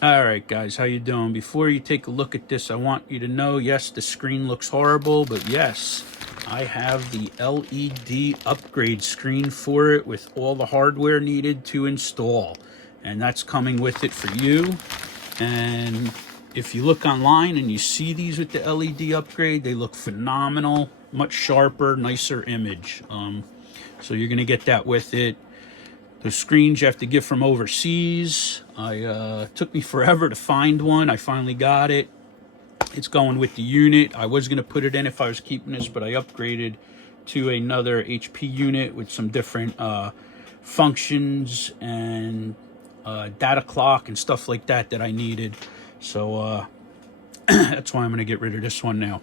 All right, guys, how you doing? Before you take a look at this, I want you to know, yes, the screen looks horrible, but yes, I have the LED upgrade screen for it with all the hardware needed to install, and that's coming with it for you. And if you look online and you see these with the LED upgrade, they look phenomenal, much sharper, nicer image. So you're gonna get that with it. The screens you have to get from overseas. Took me forever to find one. I finally got it. It's going with the unit. I was going to put it in if I was keeping this, but I upgraded to another HP unit with some different functions and data clock and stuff like that I needed. So that's why I'm going to get rid of this one now.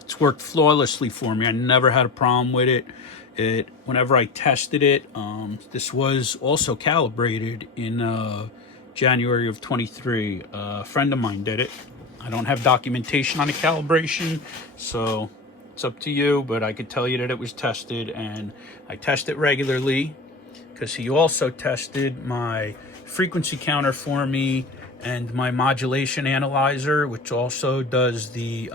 It's worked flawlessly for me. I never had a problem with it. Whenever I tested it, this was also calibrated in January of 23. A friend of mine did it. I don't have documentation on the calibration, so it's up to you, but I could tell you that it was tested, and I test it regularly because he also tested my frequency counter for me and my modulation analyzer, which also does the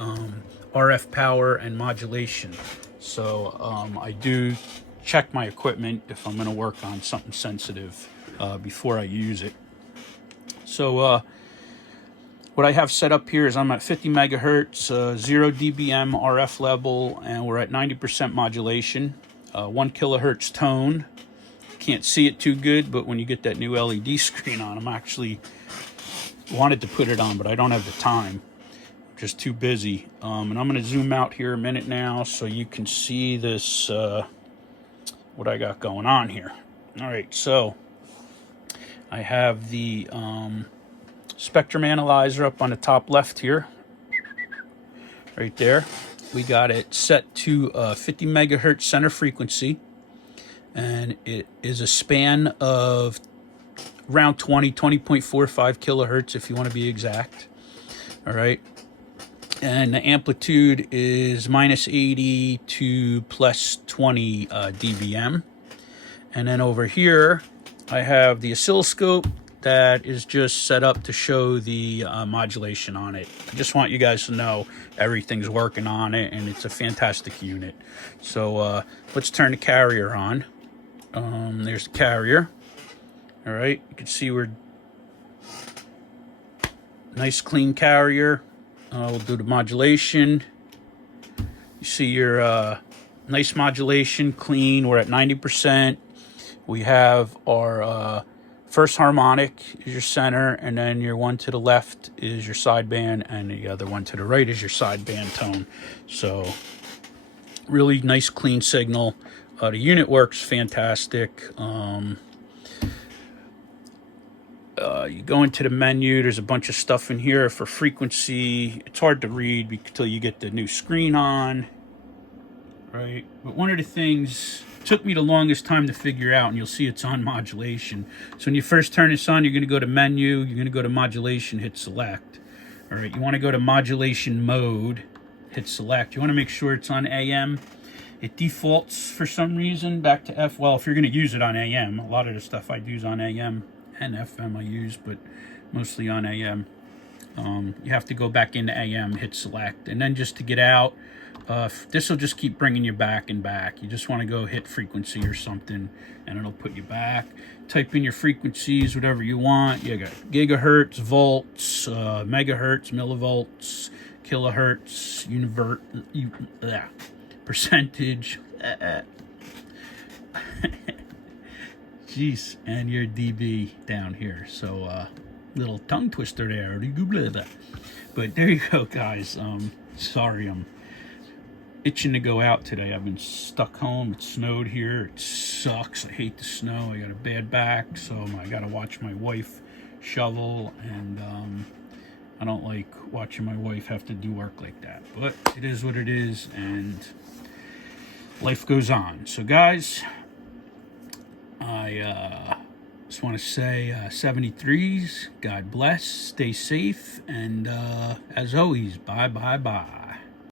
RF power and modulation. So I do check my equipment if I'm going to work on something sensitive before I use it. So what I have set up here is I'm at 50 megahertz, 0 dBm RF level, and we're at 90% modulation, 1 kilohertz tone. Can't see it too good, but when you get that new LED screen on, I'm actually wanted to put it on, but I don't have the time. Just too busy. And I'm going to zoom out here a minute now so you can see this, what I got going on here. All right, so I have the spectrum analyzer up on the top left here, right there. We got it set to 50 megahertz center frequency, and it is a span of around 20.45 kilohertz if you want to be exact. All right. And the amplitude is minus 80 to plus 20 dBm. And then over here, I have the oscilloscope that is just set up to show the modulation on it. I just want you guys to know everything's working on it, and it's a fantastic unit. So let's turn the carrier on. There's the carrier. All right, you can see we're nice clean carrier. We'll do the modulation. You see your nice modulation, clean. We're at 90%. We have our first harmonic is your center, and then your one to the left is your sideband, and the other one to the right is your sideband tone. So really nice, clean signal. The unit works fantastic. You go into the menu, there's a bunch of stuff in here for frequency. It's hard to read until you get the new screen on, right? But one of the things took me the longest time to figure out, and you'll see it's on modulation. So when you first turn this on, you're going to go to menu, you're going to go to modulation, hit select. All right, you want to go to modulation mode, hit select. You want to make sure it's on AM. It defaults for some reason back to F. Well, if you're going to use it on AM, a lot of the stuff I do is on AM. And FM I use, but mostly on AM. You have to go back into AM, hit select, and then just to get out, this will just keep bringing you back and back. You just want to go hit frequency or something, and it'll put you back. Type in your frequencies, whatever you want. You got gigahertz, volts, megahertz, millivolts, kilohertz, percentage. Jeez, and your dB down here. So little tongue twister there. But there you go, guys. Sorry, I'm itching to go out today. I've been stuck home. It snowed here. It sucks. I hate the snow. I got a bad back, so I got to watch my wife shovel, and I don't like watching my wife have to do work like that. But it is what it is, and life goes on. So, guys, I just want to say 73s, God bless, stay safe, and as always, bye.